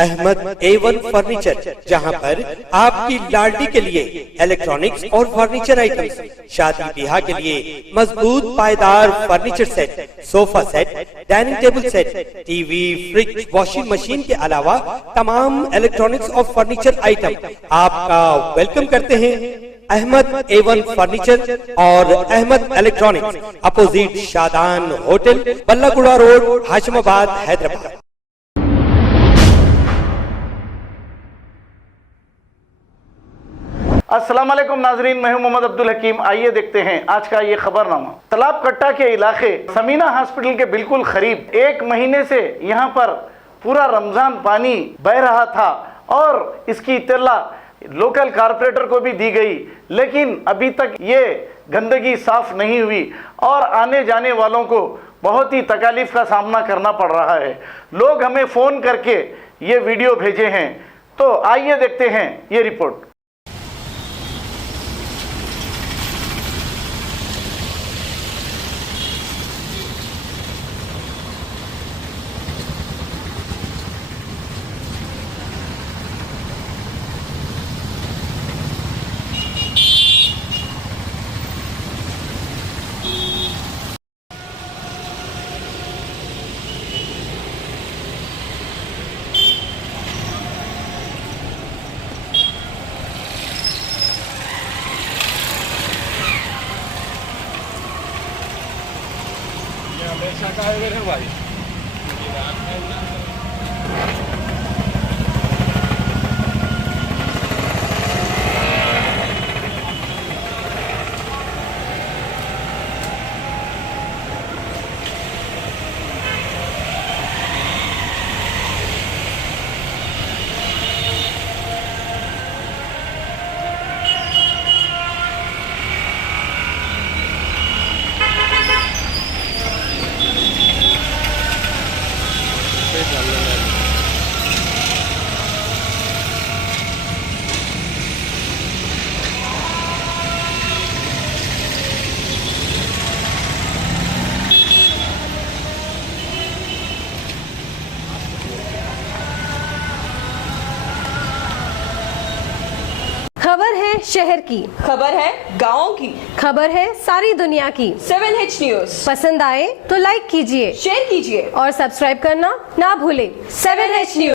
Ahmad A1 furniture, जहां पर आपकी लाडली के लिए इलेक्ट्रॉनिक्स और फर्नीचर आइटम्स, शादी ब्याह के लिए मजबूत पायदार furniture set, sofa set, dining table set, TV, fridge, washing machine के अलावा तमाम इलेक्ट्रॉनिक्स और फर्नीचर आइटम आपका वेलकम करते हैं। अहमद A1 फर्नीचर और Ahmed electronics, opposite Shadan hotel, Ballaguda road, Hashimabad, Hyderabad. अस्सलाम वालेकुम नाजरीन, मैं हूं मोहम्मद अब्दुल हकीम। आइए देखते हैं आज का ये खबरनामा। तालाब कट्टा के इलाके समीना हॉस्पिटल के बिल्कुल करीब 1 महीने से यहां पर पूरा रमजान पानी बह रहा था और इसकी इत्तला लोकल कारपोरेटर को भी दी गई, लेकिन अभी तक ये गंदगी साफ नहीं हुई और आने जाने वालों को बहुत ही तकलीफ का सामना करना पड़ रहा है। लोग हमें फ़ोन करके ये वीडियो भेजे हैं, तो आइए देखते हैं ये रिपोर्ट। हमेशा का है भाई। खबर है शहर की, खबर है गाँव की, खबर है सारी दुनिया की। 7H न्यूज पसंद आए तो लाइक कीजिए, शेयर कीजिए और सब्सक्राइब करना ना भूले। 7H news.